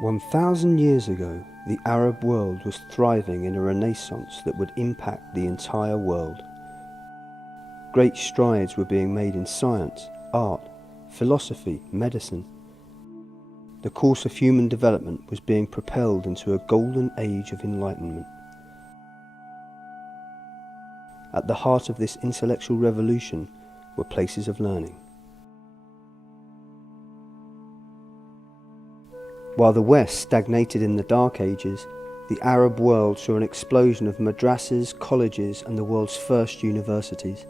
1,000 years ago, the Arab world was thriving in a renaissance that would impact the entire world. Great strides were being made in science, art, philosophy, medicine. The course of human development was being propelled into a golden age of enlightenment. At the heart of this intellectual revolution were places of learning. While the West stagnated in the Dark Ages, the Arab world saw an explosion of madrasas, colleges, and the world's first universities.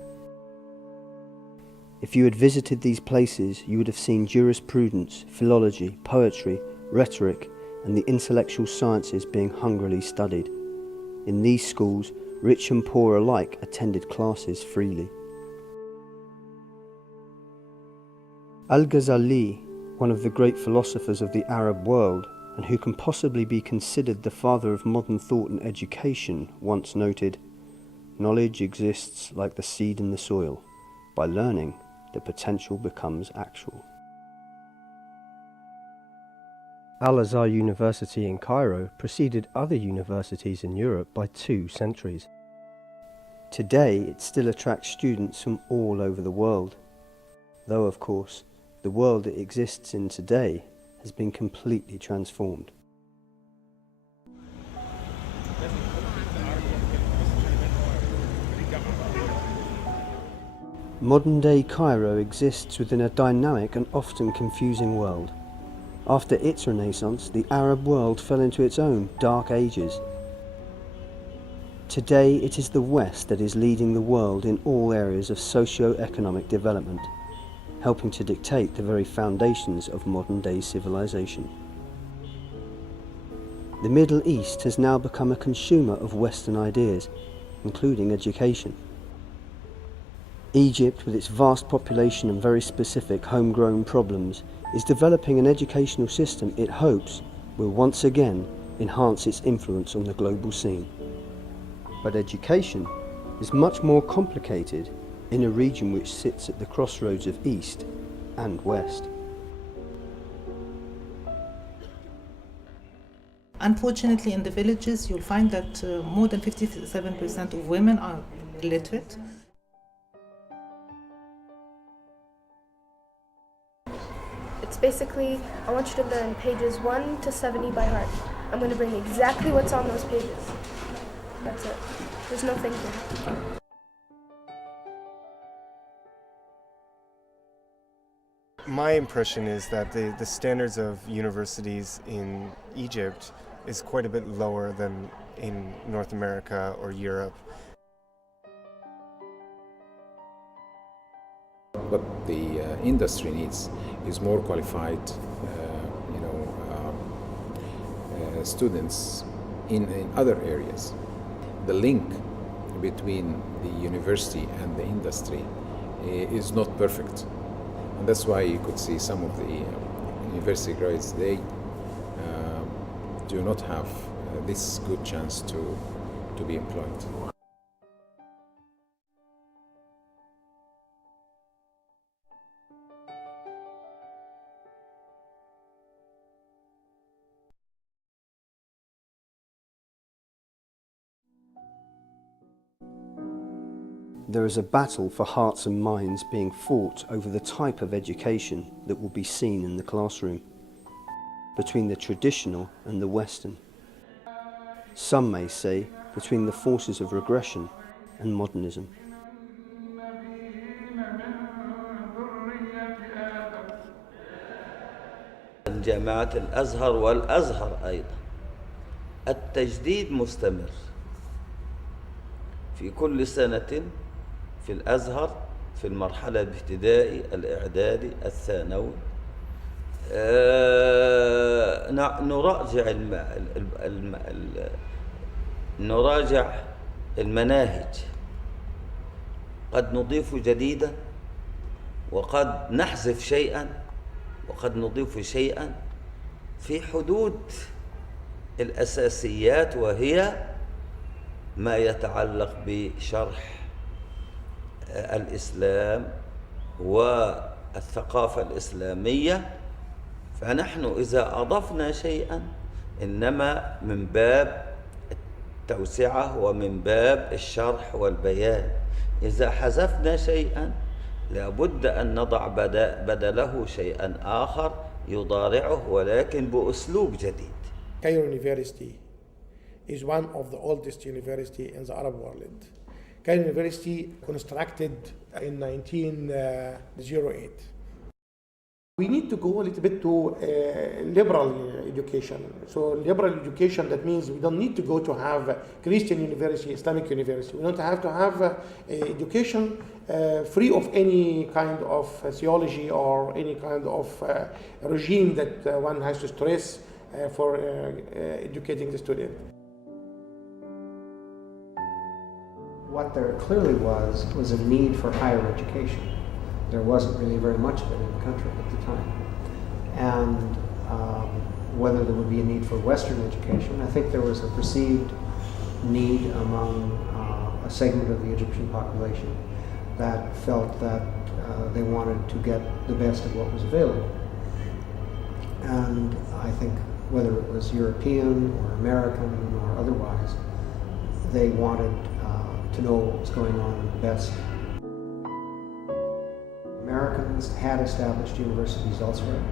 If you had visited these places, you would have seen jurisprudence, philology, poetry, rhetoric, and the intellectual sciences being hungrily studied. In these schools, rich and poor alike attended classes freely. Al-Ghazali, one of the great philosophers of the Arab world, and who can possibly be considered the father of modern thought and education, once noted, "Knowledge exists like the seed in the soil. By learning, the potential becomes actual." Al-Azhar University in Cairo preceded other universities in Europe by 2 centuries. Today, it still attracts students from all over the world, though of course, the world it exists in today has been completely transformed. Modern-day Cairo exists within a dynamic and often confusing world. After its renaissance, the Arab world fell into its own dark ages. Today, it is the West that is leading the world in all areas of socio-economic development, helping to dictate the very foundations of modern-day civilization. The Middle East has now become a consumer of Western ideas, including education. Egypt, with its vast population and very specific homegrown problems, is developing an educational system it hopes will once again enhance its influence on the global scene. But education is much more complicated in a region which sits at the crossroads of East and West. Unfortunately, in the villages, you'll find that more than 57% of women are illiterate. It's basically, I want you to learn pages 1 to 70 by heart. I'm going to bring exactly what's on those pages. That's it. There's no thinking. My impression is that the standards of universities in Egypt is quite a bit lower than in North America or Europe. What the industry needs is more qualified students in other areas. The link between the university and the industry is not perfect. And that's why you could see some of the university graduates, they do not have this good chance to be employed. There is a battle for hearts and minds being fought over the type of education that will be seen in the classroom, between the traditional and the Western. Some may say between the forces of regression and modernism. جامعة الأزهر والأزهر أيضا التجديد مستمر في كل سنة في الأزهر في المرحلة الابتدائي الإعدادي الثانوي نراجع المناهج قد نضيف جديدا وقد نحذف شيئا وقد نضيف شيئا في حدود الأساسيات وهي ما يتعلق بشرح الإسلام والثقافة الإسلامية فنحن إذا أضفنا شيئا إنما من باب التوسعة ومن باب الشرح والبيان. إذا حذفنا شيئا لابد أن نضع بدله شيئا آخر يضارعه ولكن بأسلوب جديد. Cairo University is one of the oldest universities in the Arab world. Cairo University constructed in 1908. We need to go a little bit to liberal education. So liberal education, that means we don't need to go to have Christian university, Islamic university. We don't have to have education free of any kind of theology or any kind of regime that one has to stress for educating the student. What there clearly was a need for higher education. There wasn't really very much of it in the country at the time. And whether there would be a need for Western education, I think there was a perceived need among a segment of the Egyptian population that felt that they wanted to get the best of what was available. And I think whether it was European or American or otherwise, they wanted to know what was going on in the best. Americans had established universities elsewhere.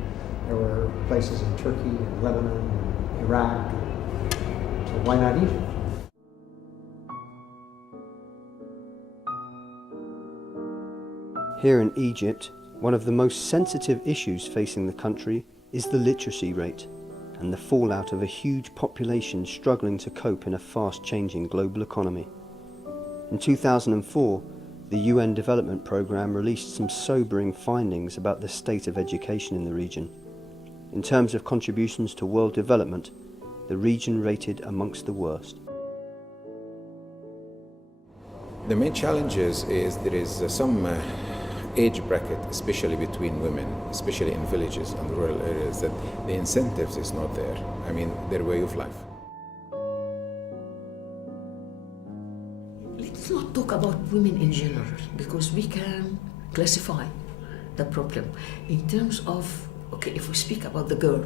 There were places in Turkey and Lebanon and Iraq, so why not Egypt? Here in Egypt, one of the most sensitive issues facing the country is the literacy rate and the fallout of a huge population struggling to cope in a fast-changing global economy. In 2004, the UN Development Programme released some sobering findings about the state of education in the region. In terms of contributions to world development, the region rated amongst the worst. The main challenges is there is some age bracket, especially between women, especially in villages and rural areas, that the incentives is not there. I mean, their way of life. Let's not talk about women in general, because we can classify the problem in terms of, okay, if we speak about the girl,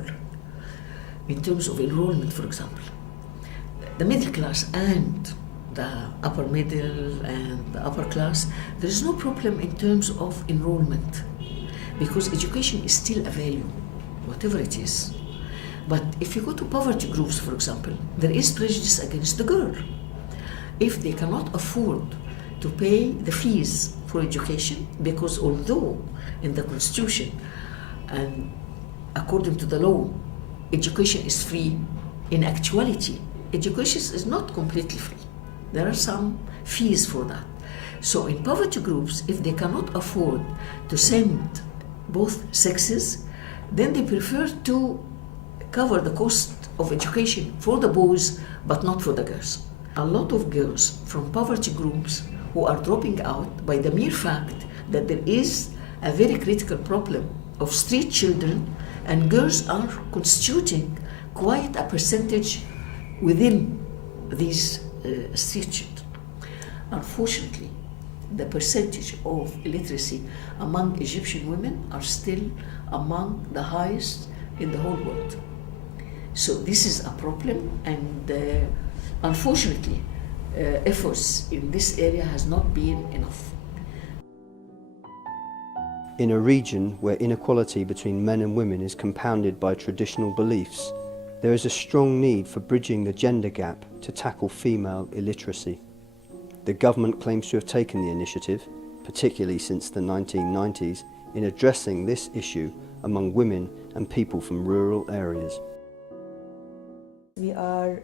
in terms of enrollment, for example, the middle class and the upper middle and the upper class, there is no problem in terms of enrollment, because education is still a value, whatever it is. But if you go to poverty groups, for example, there is prejudice against the girl. If they cannot afford to pay the fees for education, because although in the Constitution and according to the law, education is free, in actuality, education is not completely free. There are some fees for that. So in poverty groups, if they cannot afford to send both sexes, then they prefer to cover the cost of education for the boys, but not for the girls. A lot of girls from poverty groups who are dropping out by the mere fact that there is a very critical problem of street children, and girls are constituting quite a percentage within these street children. Unfortunately, the percentage of illiteracy among Egyptian women are still among the highest in the whole world. So this is a problem, and unfortunately, efforts in this area has not been enough. In a region where inequality between men and women is compounded by traditional beliefs, there is a strong need for bridging the gender gap to tackle female illiteracy. The government claims to have taken the initiative, particularly since the 1990s, in addressing this issue among women and people from rural areas. We are,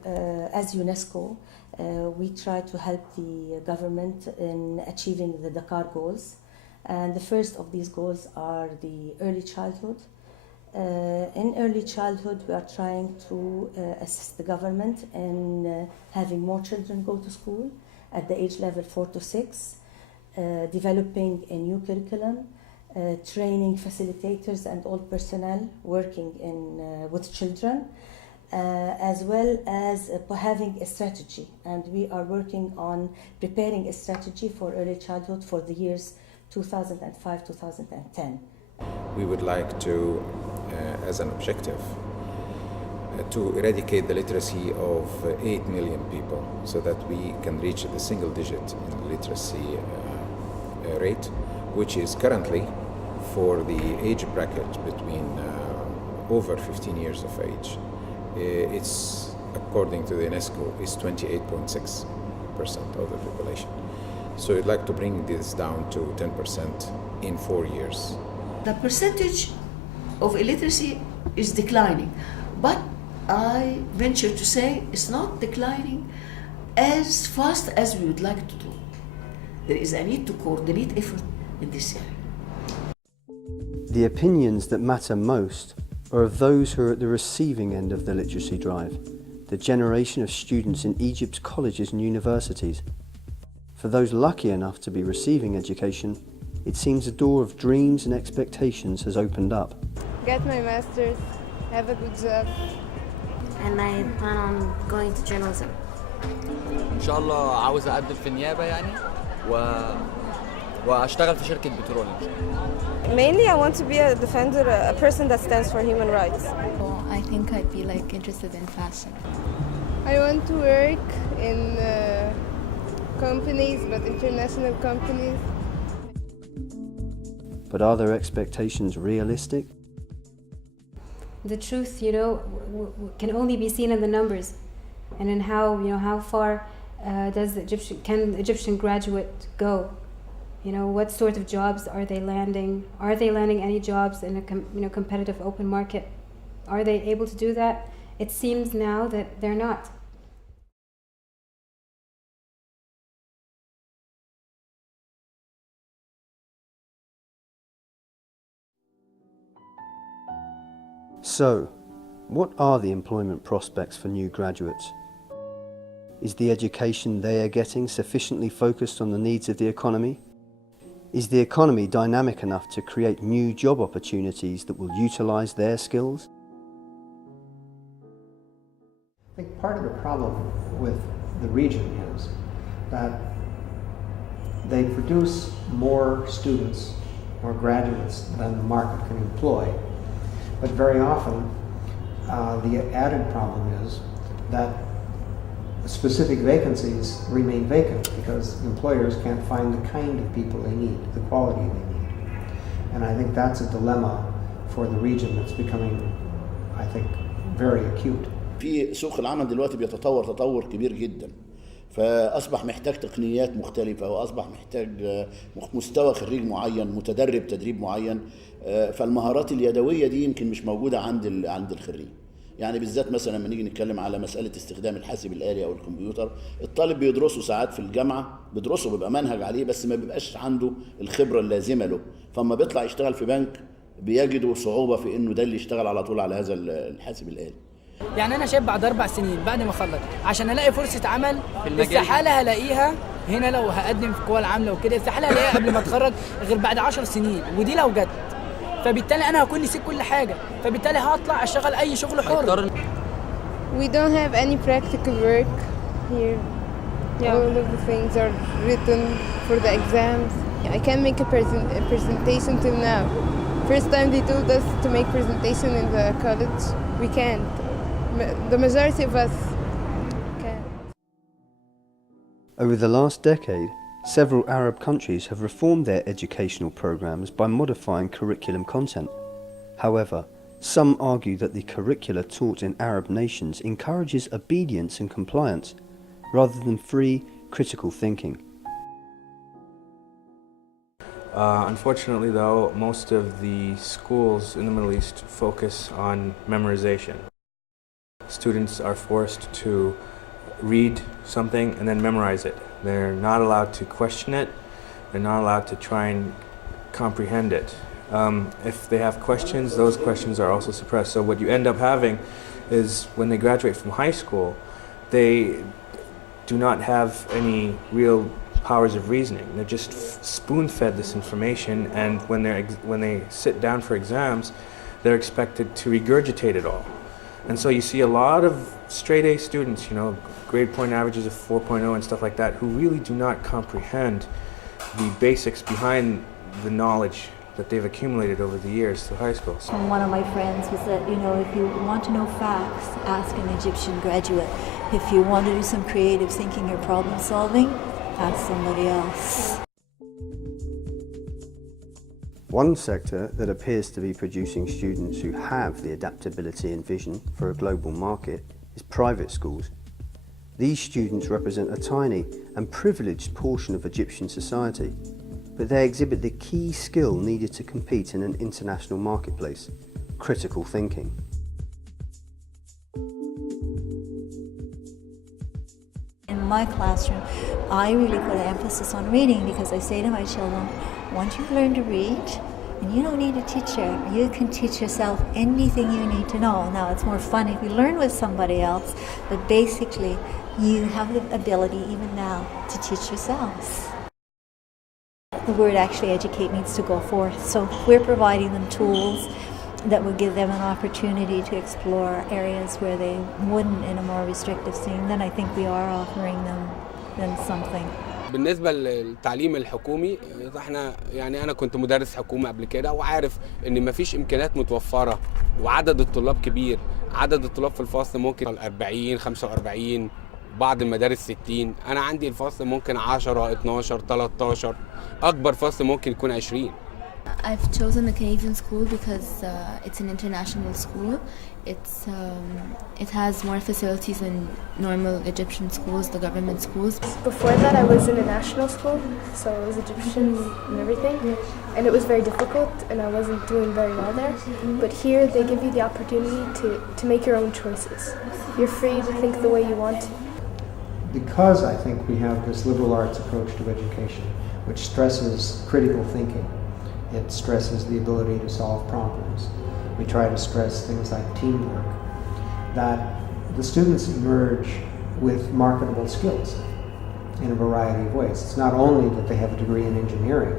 as UNESCO, we try to help the government in achieving the Dakar goals. And the first of these goals are the early childhood. In early childhood, we are trying to assist the government in having more children go to school at the age level 4 to 6, developing a new curriculum, training facilitators and all personnel working with children, as well as having a strategy. And we are working on preparing a strategy for early childhood for the years 2005-2010. We would like to as an objective to eradicate the literacy of 8 million people so that we can reach the single digit in literacy rate, which is currently for the age bracket between over 15 years of age. It's, according to the UNESCO, is 28.6% of the population. So we'd like to bring this down to 10% in 4 years. The percentage of illiteracy is declining, but I venture to say it's not declining as fast as we would like to do. There is a need to coordinate effort in this area. The opinions that matter most are of those who are at the receiving end of the literacy drive, the generation of students in Egypt's colleges and universities. For those lucky enough to be receiving education, it seems a door of dreams and expectations has opened up. Get my master's, have a good job. And I plan on going to journalism. إن شاء الله عاوز أقدم في النيابة يعني وأشتغل في شركة بترول إن شاء الله. Mainly I want to be a defender, a person that stands for human rights. Well, I think I'd be interested in fashion. I want to work in companies, but international companies. But are their expectations realistic? The truth, can only be seen in the numbers, and in how far does the Egyptian graduate go? What sort of jobs are they landing? Are they landing any jobs in a competitive open market? Are they able to do that? It seems now that they're not. So, what are the employment prospects for new graduates? Is the education they are getting sufficiently focused on the needs of the economy? Is the economy dynamic enough to create new job opportunities that will utilize their skills? I think part of the problem with the region is that they produce more students, more graduates than the market can employ. But very often, the added problem is that specific vacancies remain vacant because employers can't find the kind of people they need, the quality they need. And I think that's a dilemma for the region that's becoming, I think, very acute. في سوق العمل دلوقتي بيتطور تطور كبير جدا، فأصبح محتاج تقنيات مختلفة، وأصبح محتاج مستوى خريج معين، متدرب تدريب معين، فالمهارات اليدوية دي يمكن مش موجودة عند الخريج. يعني بالذات مثلا لما نيجي نتكلم على مسألة استخدام الحاسب الآلي أو الكمبيوتر، الطالب بيدرسه ساعات في الجامعة، بيدرسه بيبقى منهج عليه بس ما بيبقاش عنده الخبرة اللازمة له، فما بيطلع يشتغل في بنك بيجدوا صعوبة في إنه ده اللي يشتغل على طول على هذا الحاسب الآلي. يعني أنا شايف بعد 4 سنين بعد ما أخلص عشان ألاقي فرصة عمل استحالة هلاقيها هنا لو هقدم في القوى العاملة وكده، استحالة هلاقيها قبل ما أتخرج غير بعد 10 سنين، ودي لو جت فبالتالي أنا هكون نسيت كل حاجة، فبالتالي هطلع أشتغل أي شغل حر. We don't have any practical work here. All of the things are written for the exams. I can't make a presentation till now. First time they told us to make presentation in the college, we can't. The majority of us can. Over the last decade, several Arab countries have reformed their educational programs by modifying curriculum content. However, some argue that the curricula taught in Arab nations encourages obedience and compliance, rather than free, critical thinking. Unfortunately, though, most of the schools in the Middle East focus on memorization. Students are forced to read something and then memorize it. They're not allowed to question it. They're not allowed to try and comprehend it. If they have questions, those questions are also suppressed. So what you end up having is when they graduate from high school, they do not have any real powers of reasoning. They're just spoon-fed this information, and when they sit down for exams, they're expected to regurgitate it all. And so you see a lot of straight A students, grade point averages of 4.0 and stuff like that, who really do not comprehend the basics behind the knowledge that they've accumulated over the years through high schools. From one of my friends was that, if you want to know facts, ask an Egyptian graduate. If you want to do some creative thinking or problem solving, ask somebody else. One sector that appears to be producing students who have the adaptability and vision for a global market is private schools. These students represent a tiny and privileged portion of Egyptian society, but they exhibit the key skill needed to compete in an international marketplace: critical thinking. In my classroom, I really put an emphasis on reading because I say to my children, once you've learned to read, and you don't need a teacher, you can teach yourself anything you need to know. Now, it's more fun if you learn with somebody else, but basically, you have the ability even now to teach yourselves. The word actually educate needs to go forth. So we're providing them tools that would give them an opportunity to explore areas where they wouldn't in a more restrictive scene. Then I think we are offering them something. بالنسبة للتعليم الحكومي احنا أنا كنت مدرس حكومي قبل كده وعارف إن مفيش إمكانيات متوفرة وعدد الطلاب كبير. عدد الطلاب في الفصل ممكن 40 45 بعض المدارس 60. أنا عندي الفصل ممكن 10 12 13 أكبر فصل ممكن يكون 20. I've chosen the Canadian school because it's an international school. It has more facilities than normal Egyptian schools, the government schools. Before that, I was in a national school, so it was Egyptian and everything, and it was very difficult, and I wasn't doing very well there. But here, they give you the opportunity to make your own choices. You're free to think the way you want to. Because I think we have this liberal arts approach to education, which stresses critical thinking. It stresses the ability to solve problems. We try to stress things like teamwork, that the students emerge with marketable skills in a variety of ways. It's not only that they have a degree in engineering,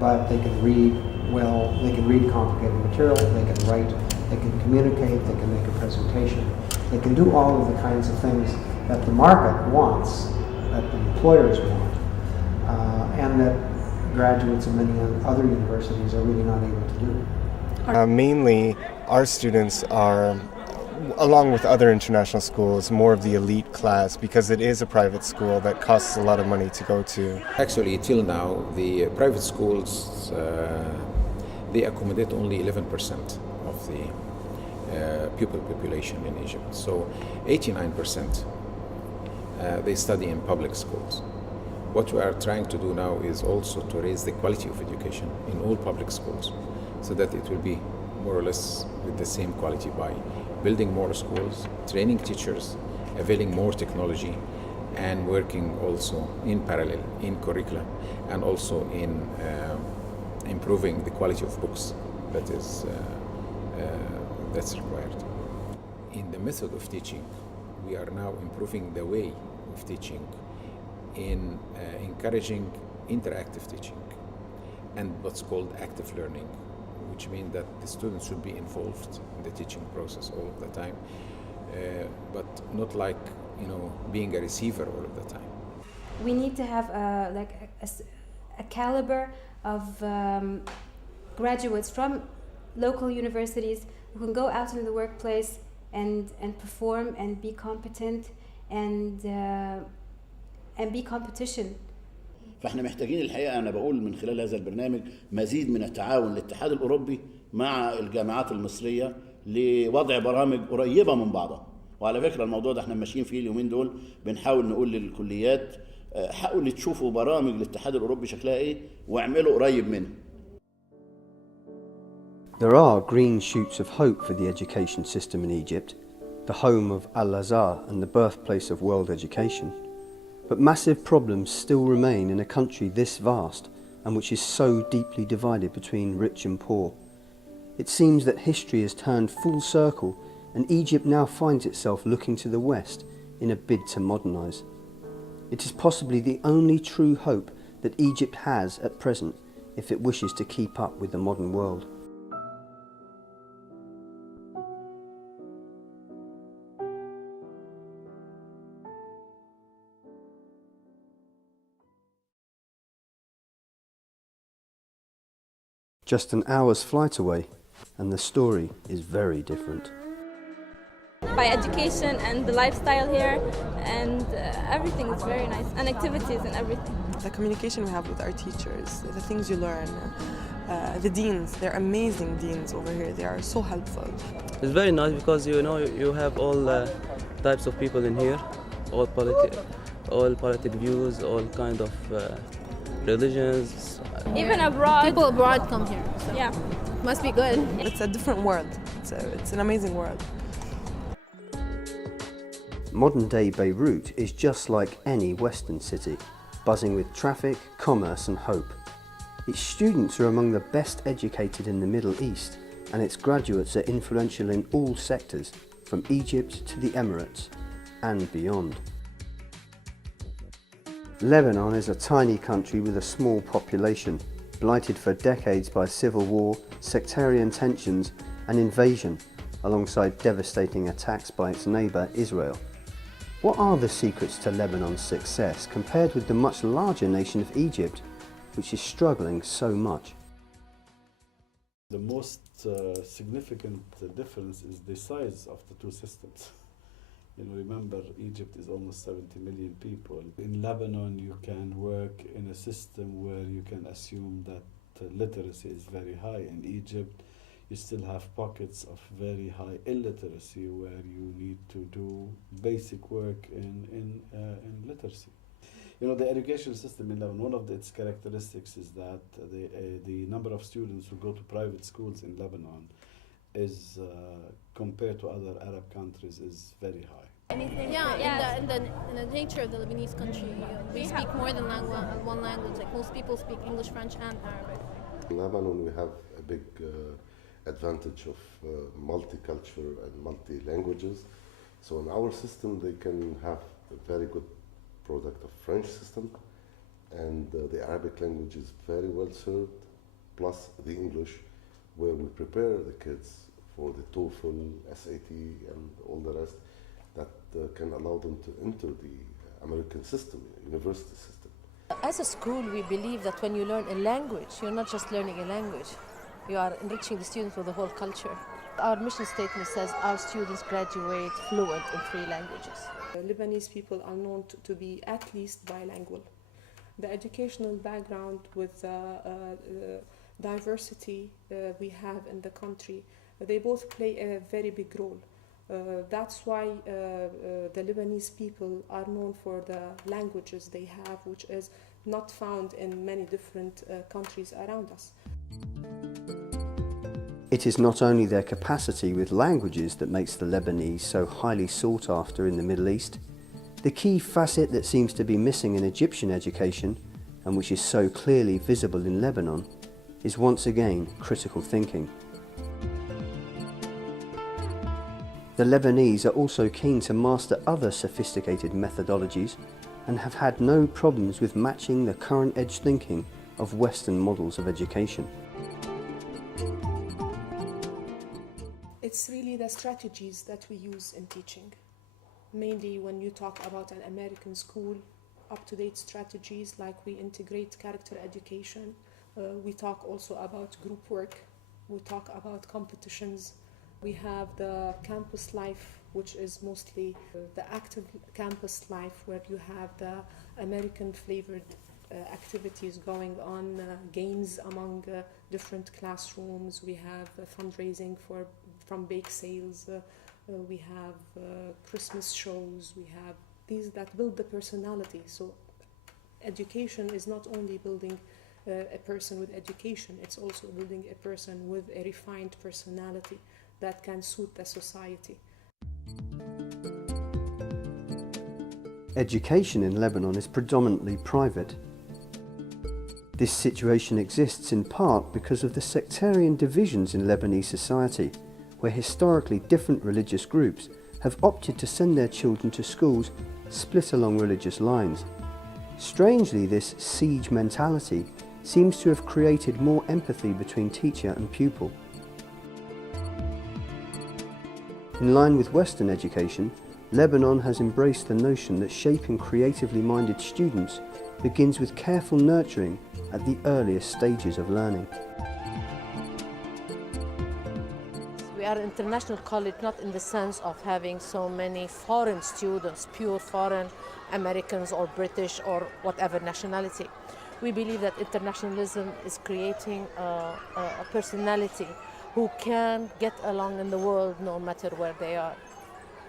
but they can read well, they can read complicated material, they can write, they can communicate, they can make a presentation. They can do all of the kinds of things that the market wants, that the employers want, and that graduates of many other universities are really not able to do. Mainly, our students are, along with other international schools, more of the elite class because it is a private school that costs a lot of money to go to. Actually, till now, the private schools, they accommodate only 11% of the pupil population in Egypt. So 89% they study in public schools. What we are trying to do now is also to raise the quality of education in all public schools so that it will be more or less with the same quality by building more schools, training teachers, availing more technology, and working also in parallel in curricula and also in improving the quality of books that's required. In the method of teaching, we are now improving the way of teaching in encouraging interactive teaching and what's called active learning, which means that the students should be involved in the teaching process all of the time, but not like being a receiver all of the time. We need to have a caliber of graduates from local universities who can go out into the workplace and perform and be competent and be competition. فاحنا محتاجين الحقيقه، انا بقول من خلال هذا البرنامج، مزيد من التعاون للاتحاد الاوروبي مع الجامعات المصريه لوضع برامج قريبه من بعضها. وعلى فكره الموضوع ده احنا ماشيين فيه اليومين دول، بنحاول نقول للكليات حاولوا تشوفوا برامج الاتحاد الاوروبي شكلها ايه واعملوا قريب منها. There are green shoots of hope for the education system in Egypt, the home of Al-Azhar and the birthplace of world education. But massive problems still remain in a country this vast and which is so deeply divided between rich and poor. It seems that history has turned full circle and Egypt now finds itself looking to the West in a bid to modernise. It is possibly the only true hope that Egypt has at present if it wishes to keep up with the modern world. Just an hour's flight away, and the story is very different. By education and the lifestyle here, and everything is very nice, and activities and everything. The communication we have with our teachers, the things you learn, the deans, they're amazing deans over here, they are so helpful. It's very nice because you have all types of people in here, all politic views, all kind of religions. Even abroad. People abroad come here, so yeah, must be good. It's a different world, it's an amazing world. Modern-day Beirut is just like any Western city, buzzing with traffic, commerce and hope. Its students are among the best educated in the Middle East, and its graduates are influential in all sectors, from Egypt to the Emirates and beyond. Lebanon is a tiny country with a small population, blighted for decades by civil war, sectarian tensions and invasion, alongside devastating attacks by its neighbour Israel. What are the secrets to Lebanon's success compared with the much larger nation of Egypt, which is struggling so much? The most significant difference is the size of the two systems. Remember, Egypt is almost 70 million people. In Lebanon, you can work in a system where you can assume that literacy is very high. In Egypt, you still have pockets of very high illiteracy where you need to do basic work in literacy. The education system in Lebanon, one of its characteristics is that the number of students who go to private schools in Lebanon is, compared to other Arab countries, is very high. In the nature of the Lebanese country, we speak more than one language. Like most people speak English, French, and Arabic. In Lebanon, we have a big advantage of multicultural and multi-languages. So in our system, they can have a very good product of French system, and the Arabic language is very well served, plus the English, where we prepare the kids for the TOEFL, SAT, and all the rest that can allow them to enter the American system, university system. As a school, we believe that when you learn a language, you're not just learning a language, you are enriching the students with the whole culture. Our mission statement says our students graduate fluent in 3 languages. Lebanese people are known to be at least bilingual. The educational background with diversity we have in the country, they both play a very big role. That's why the Lebanese people are known for the languages they have, which is not found in many different countries around us. It is not only their capacity with languages that makes the Lebanese so highly sought after in the Middle East. The key facet that seems to be missing in Egyptian education, and which is so clearly visible in Lebanon, is once again critical thinking. The Lebanese are also keen to master other sophisticated methodologies and have had no problems with matching the current edge thinking of Western models of education. It's really the strategies that we use in teaching. Mainly when you talk about an American school, up-to-date strategies like we integrate character education. We talk also about group work. We talk about competitions. We have the campus life, which is mostly the active campus life where you have the American flavored activities going on, games among different classrooms. We have fundraising from bake sales. We have Christmas shows. We have these that build the personality. So education is not only building a person with education, it's also building a person with a refined personality that can suit the society. Education in Lebanon is predominantly private. This situation exists in part because of the sectarian divisions in Lebanese society, where historically different religious groups have opted to send their children to schools split along religious lines. Strangely, this siege mentality seems to have created more empathy between teacher and pupil. In line with Western education, Lebanon has embraced the notion that shaping creatively minded students begins with careful nurturing at the earliest stages of learning. are an international college, not in the sense of having so many foreign students, pure foreign Americans or British or whatever nationality. We believe that internationalism is creating a personality who can get along in the world no matter where they are.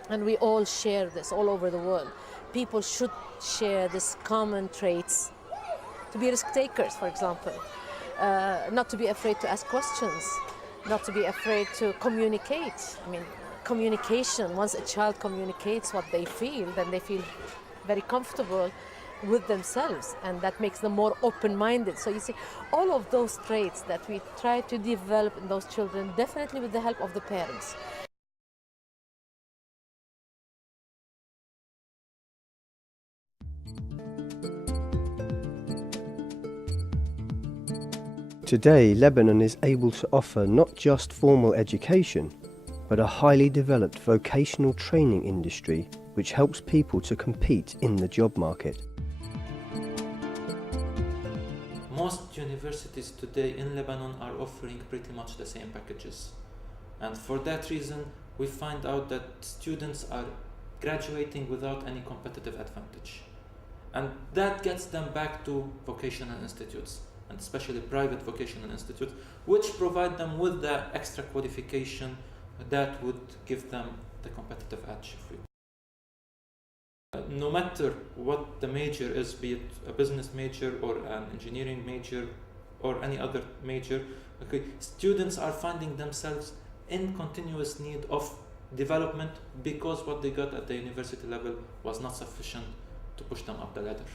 And we all share this all over the world. People should share these common traits. To be risk takers, for example. Not to be afraid to ask questions. Not to be afraid to communicate. I mean, communication, once a child communicates what they feel, then they feel very comfortable with themselves, and that makes them more open-minded. So you see, all of those traits that we try to develop in those children, definitely with the help of the parents. Today, Lebanon is able to offer not just formal education, but a highly developed vocational training industry which helps people to compete in the job market. Most universities today in Lebanon are offering pretty much the same packages. And for that reason, we find out that students are graduating without any competitive advantage. And that gets them back to vocational institutes, and especially private vocational institutes, which provide them with the extra qualification that would give them the competitive edge. No matter what the major is, be it a business major or an engineering major or any other major, okay, students are finding themselves in continuous need of development because what they got at the university level was not sufficient to push them up the ladder.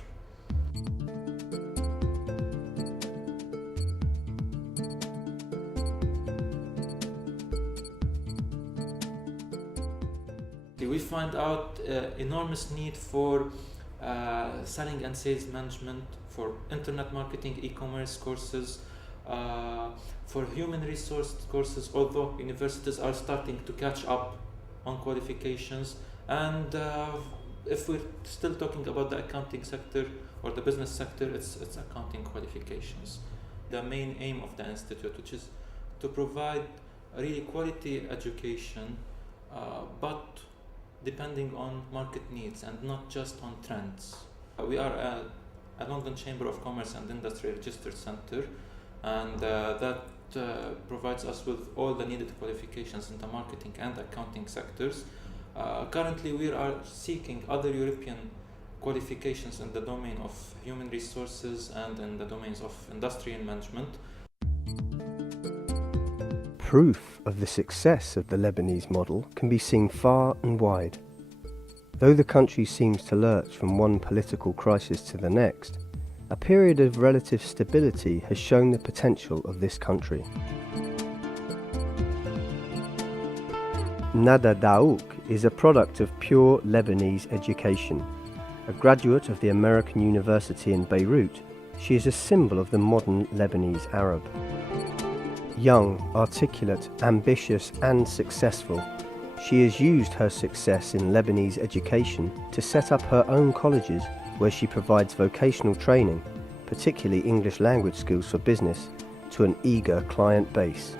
We find out enormous need for selling and sales management, for internet marketing, e-commerce courses, for human resource courses, although universities are starting to catch up on qualifications. And if we're still talking about the accounting sector or the business sector, it's accounting qualifications. The main aim of the institute, which is to provide a really quality education, but depending on market needs and not just on trends. We are a London Chamber of Commerce and Industry Registered Centre, and that provides us with all the needed qualifications in the marketing and accounting sectors. Currently, we are seeking other European qualifications in the domain of human resources and in the domains of industry and management. Proof of the success of the Lebanese model can be seen far and wide. Though the country seems to lurch from one political crisis to the next, a period of relative stability has shown the potential of this country. Nada Daouk is a product of pure Lebanese education. A graduate of the American University in Beirut, she is a symbol of the modern Lebanese Arab. Young, articulate, ambitious and successful, she has used her success in Lebanese education to set up her own colleges where she provides vocational training, particularly English language skills for business, to an eager client base.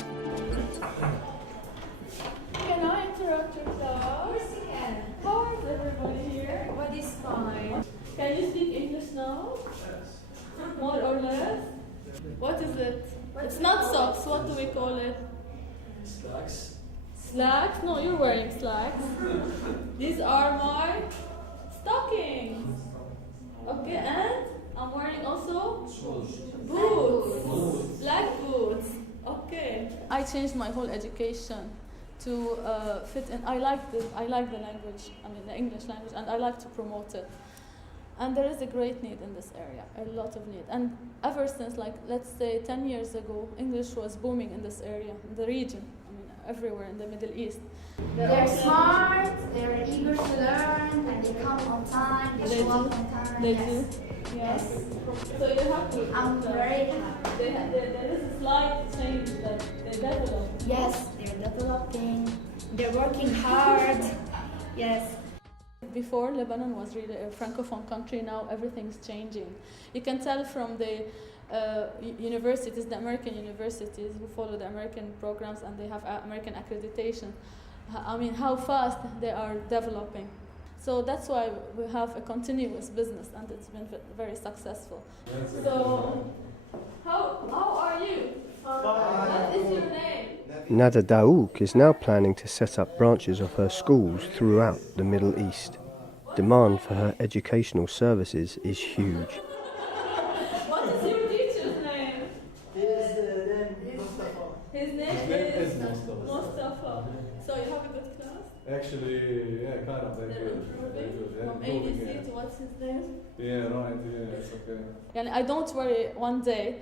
Can I interrupt your class? Of course you can. How is everybody here? Everybody is fine. Can you speak English now? Yes. More or less? What is it? It's not socks. What do we call it? Slacks. Slacks? No, you're wearing slacks. These are my stockings. Okay, and I'm wearing also boots. Black boots. Okay. I changed my whole education to fit in. I like the language. I mean the English language, and I like to promote it. And there is a great need in this area, a lot of need. And ever since, like, let's say 10 years ago, English was booming in this area, in the region, I mean, everywhere in the Middle East. They're smart, they're eager to learn, and they come on time, they show up on time. They yes. do? Yes. So you're happy? I'm very happy. There is a slide saying that they develop. Yes, they're developing, they're working hard, yes. Before, Lebanon was really a francophone country. Now everything's changing. You can tell from the universities, the American universities who follow the American programs and they have American accreditation. I mean, how fast they are developing. So that's why we have a continuous business, and it's been very successful. So, how are you? What is your name? Nada Daouk is now planning to set up branches of her schools throughout the Middle East. Demand for her educational services is huge. What is your teacher's name? His name is Mustafa. So you have a good class? Actually, yeah, kind of. Very good. Very good. Yeah, From ADC to what's his name? Yeah, right. Yeah, it's okay. And I don't worry one day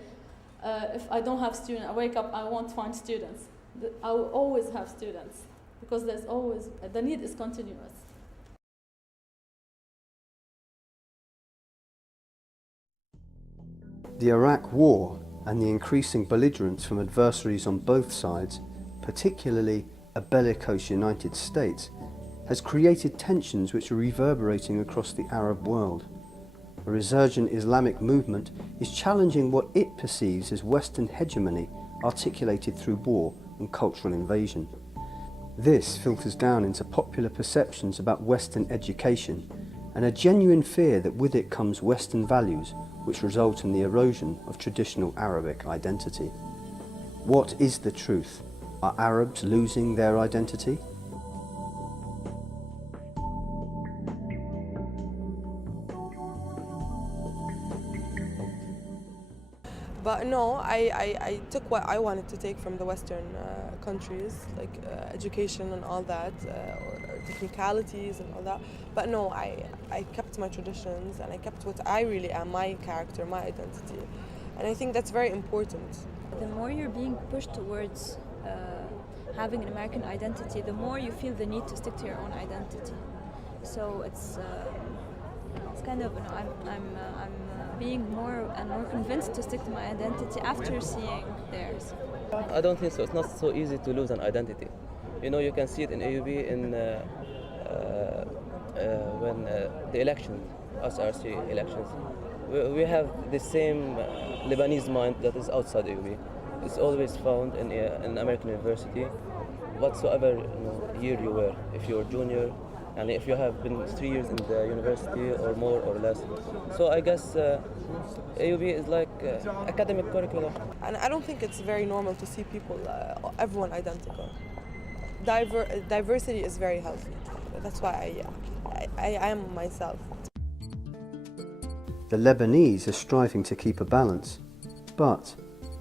if I don't have students. I wake up, I won't find students. I will always have students because there's always, the need is continuous. The Iraq War and the increasing belligerence from adversaries on both sides, particularly a bellicose United States, has created tensions which are reverberating across the Arab world. A resurgent Islamic movement is challenging what it perceives as Western hegemony articulated through war and cultural invasion. This filters down into popular perceptions about Western education and a genuine fear that with it comes Western values which result in the erosion of traditional Arabic identity. What is the truth? Are Arabs losing their identity? But no, I took what I wanted to take from the Western countries, like education and all that, or technicalities and all that. But no, I kept my traditions and I kept what I really am, my character, my identity. And I think that's very important. The more you're being pushed towards having an American identity, the more you feel the need to stick to your own identity. So it's kind of, you know, I'm being more and more convinced to stick to my identity after seeing theirs. I don't think so. It's not so easy to lose an identity. You know, you can see it in AUB in when the elections, SRC elections. We have the same Lebanese mind that is outside AUB. It's always found in an American university, whatsoever year you were. If you're junior, and if you have been 3 years in the university or more or less. So I guess AUB is like academic curriculum. And I don't think it's very normal to see people, everyone identical. Diversity is very healthy. That's why I am myself. The Lebanese are striving to keep a balance, but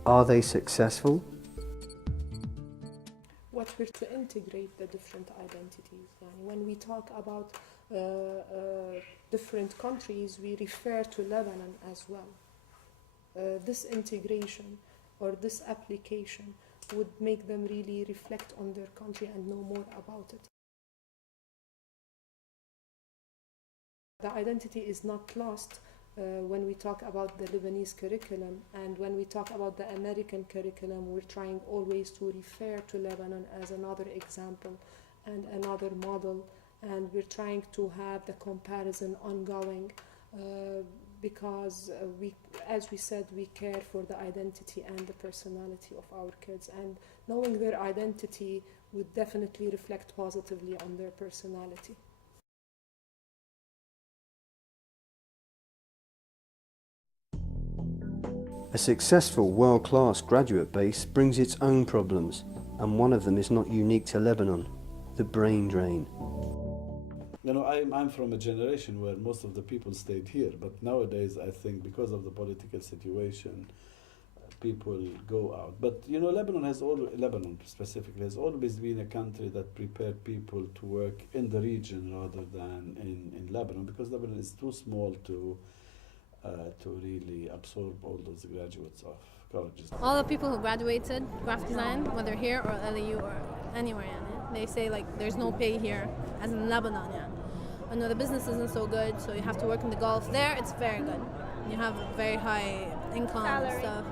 are they successful? What we're to integrate the different identities. When we talk about different countries, we refer to Lebanon as well. This integration or this application would make them really reflect on their country and know more about it. The identity is not lost when we talk about the Lebanese curriculum, and when we talk about the American curriculum, we're trying always to refer to Lebanon as another example and another model, and we're trying to have the comparison ongoing because as we said, we care for the identity and the personality of our kids, and knowing their identity would definitely reflect positively on their personality. A successful world-class graduate base brings its own problems, and one of them is not unique to Lebanon, the brain drain. You know, I'm from a generation where most of the people stayed here, but nowadays I think because of the political situation, people go out. But you know, Lebanon specifically has always been a country that prepared people to work in the region rather than in Lebanon, because Lebanon is too small to really absorb all those graduates of colleges. All the people who graduated graphic design, whether here or LAU or anywhere, they say like there's no pay here, as in Lebanon. I know the business isn't so good, so you have to work in the Gulf. There, it's very good. You have a very high income and stuff.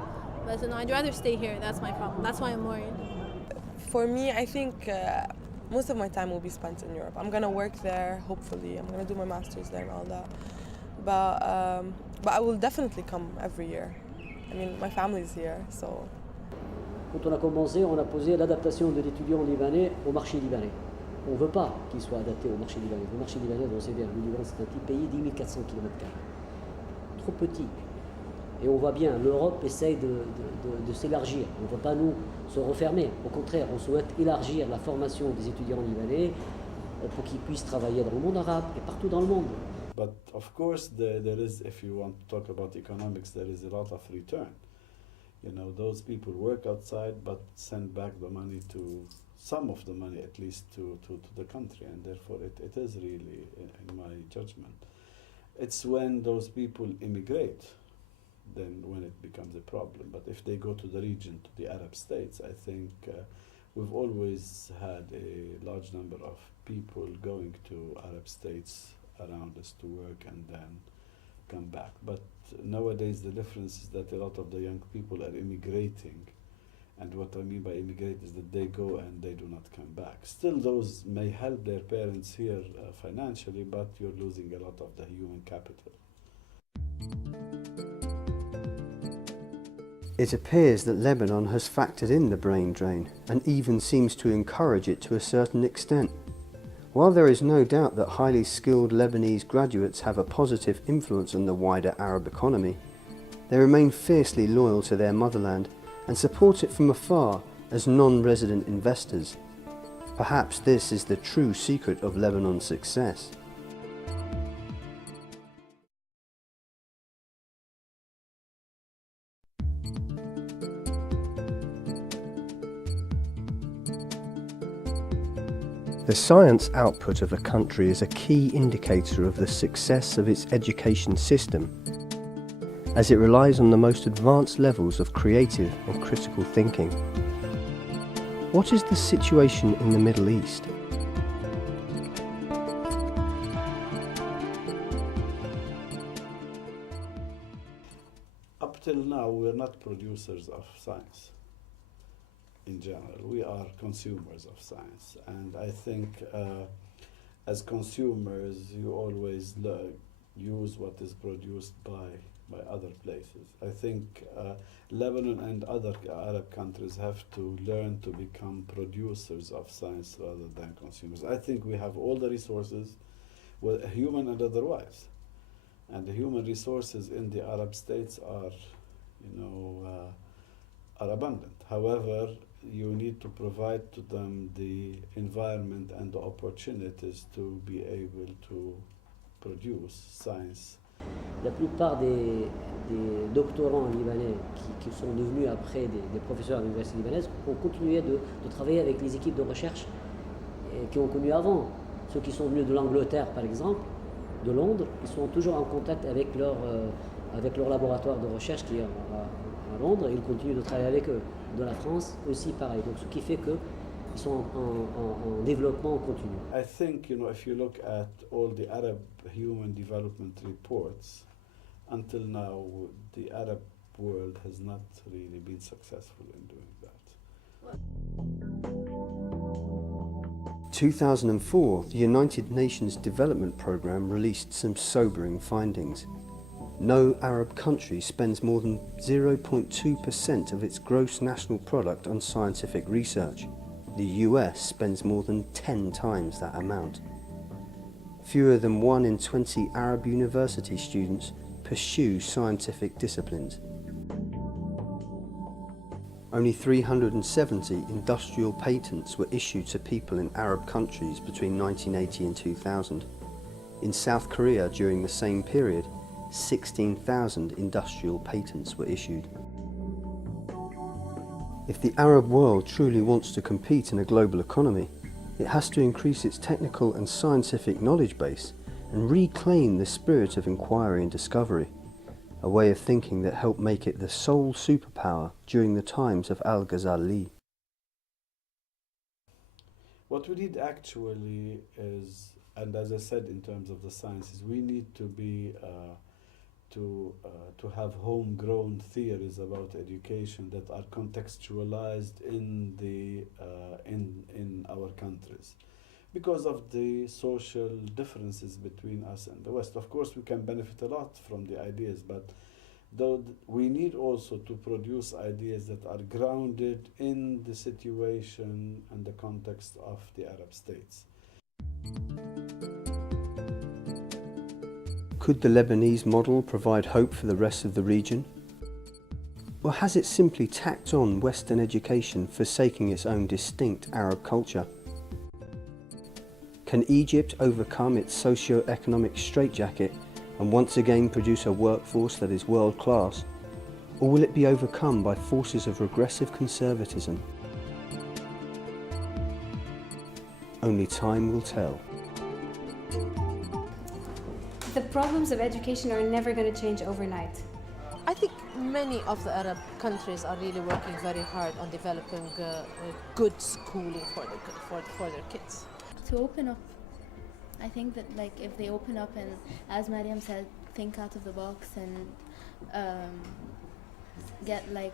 But no, I'd rather stay here. That's my problem. That's why I'm worried. For me, I think most of my time will be spent in Europe. I'm gonna work there, hopefully. I'm gonna do my master's there and all that. But I will definitely come every year. I mean, my family's here, so. Quand on a commencé, on a posé l'adaptation de l'étudiant libanais au marché libanais. On ne veut pas qu'il soit adapté au marché libanais. Le marché libanais, vous savez, le Liban, c'est un petit pays, 10 400 km². Trop petit. Et on voit bien, l'Europe essaye de s'élargir. On ne veut pas, nous, se refermer. Au contraire, on souhaite élargir la formation des étudiants libanais pour qu'ils puissent travailler dans le monde arabe et partout dans le monde. But of course, there is, if you want to talk about economics, there is a lot of return. You know, those people work outside but send back the money to, some of the money at least, to the country, and therefore it is really, in my judgment, it's when those people immigrate, then when it becomes a problem. But if they go to the region, to the Arab states, I think we've always had a large number of people going to Arab states around us to work and then come back. But nowadays the difference is that a lot of the young people are immigrating, and what I mean by immigrate is that they go and they do not come back. Still, those may help their parents here financially, but you're losing a lot of the human capital. It appears that Lebanon has factored in the brain drain and even seems to encourage it to a certain extent. While there is no doubt that highly skilled Lebanese graduates have a positive influence on the wider Arab economy, they remain fiercely loyal to their motherland and support it from afar as non-resident investors. Perhaps this is the true secret of Lebanon's success. The science output of a country is a key indicator of the success of its education system, as it relies on the most advanced levels of creative and critical thinking. What is the situation in the Middle East? Up till now, we're not producers of science. In general, we are consumers of science, and I think as consumers you always use what is produced by other places. I think Lebanon and other Arab countries have to learn to become producers of science rather than consumers. I think we have all the resources, human and otherwise, and the human resources in the Arab states are, are abundant. However, you need to provide to them the environment and the opportunities to be able to produce science. La plupart des doctorants libanais qui sont devenus après des professeurs à l'université libanaise ont continué de travailler avec les équipes de recherche qui ont connu avant. Ceux qui sont venus de l'Angleterre, par exemple, de Londres, ils sont toujours en contact avec leur laboratoire de recherche qui est à Londres, et ils continuent de travailler avec eux. De la France aussi pareil, donc ce qui fait qu'ils sont en développement continu. I think, if you look at all the Arab human development reports, until now the Arab world has not really been successful in doing that. 2004, the United Nations Development Programme released some sobering findings. No Arab country spends more than 0.2% of its gross national product on scientific research. The US spends more than 10 times that amount. Fewer than 1 in 20 Arab university students pursue scientific disciplines. Only 370 industrial patents were issued to people in Arab countries between 1980 and 2000. In South Korea during the same period, 16,000 industrial patents were issued. If the Arab world truly wants to compete in a global economy, it has to increase its technical and scientific knowledge base and reclaim the spirit of inquiry and discovery, a way of thinking that helped make it the sole superpower during the times of Al-Ghazali. What we need actually is, and as I said in terms of the sciences, we need to be to have homegrown theories about education that are contextualized in our countries, because of the social differences between us and the West. Of course, we can benefit a lot from the ideas, but Though we need also to produce ideas that are grounded in the situation and the context of the Arab states. Could the Lebanese model provide hope for the rest of the region? Or has it simply tacked on Western education, forsaking its own distinct Arab culture? Can Egypt overcome its socio-economic straitjacket and once again produce a workforce that is world-class? Or will it be overcome by forces of regressive conservatism? Only time will tell. The problems of education are never going to change overnight. I think many of the Arab countries are really working very hard on developing good schooling for their kids. To open up. I think that like if they open up and, as Mariam said, think out of the box and get like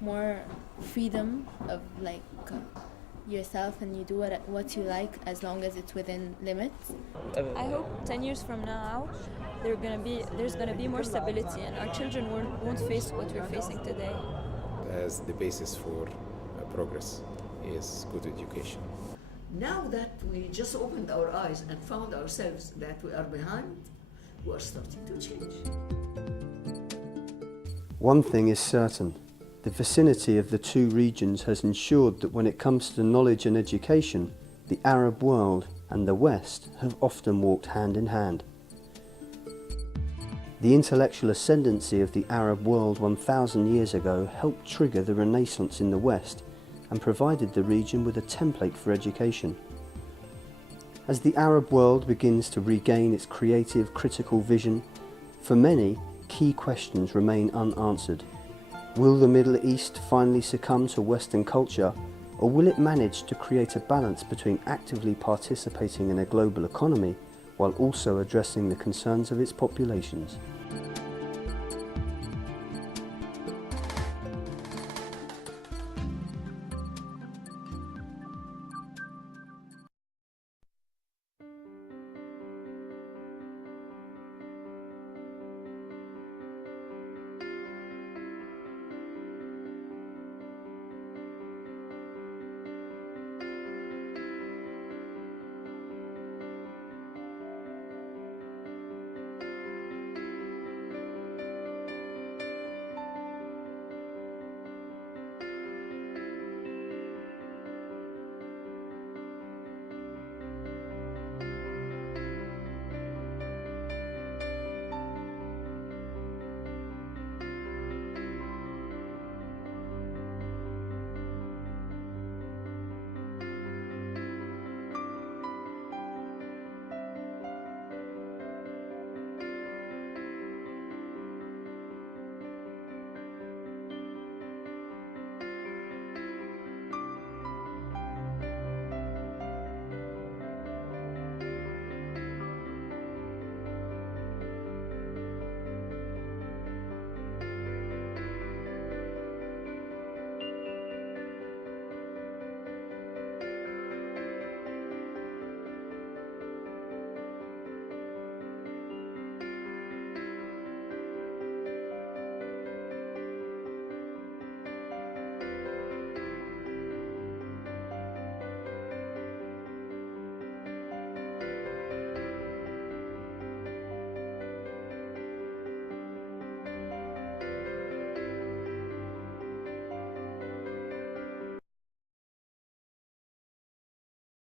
more freedom of like yourself, and you do what you like as long as it's within limits. I hope 10 years from now there's gonna be more stability and our children won't face what we're facing today. As the basis for progress is good education. Now that we just opened our eyes and found ourselves that we are behind, we are starting to change. One thing is certain. The vicinity of the two regions has ensured that when it comes to knowledge and education, the Arab world and the West have often walked hand in hand. The intellectual ascendancy of the Arab world 1,000 years ago helped trigger the Renaissance in the West and provided the region with a template for education. As the Arab world begins to regain its creative, critical vision, for many, key questions remain unanswered. Will the Middle East finally succumb to Western culture, or will it manage to create a balance between actively participating in a global economy while also addressing the concerns of its populations?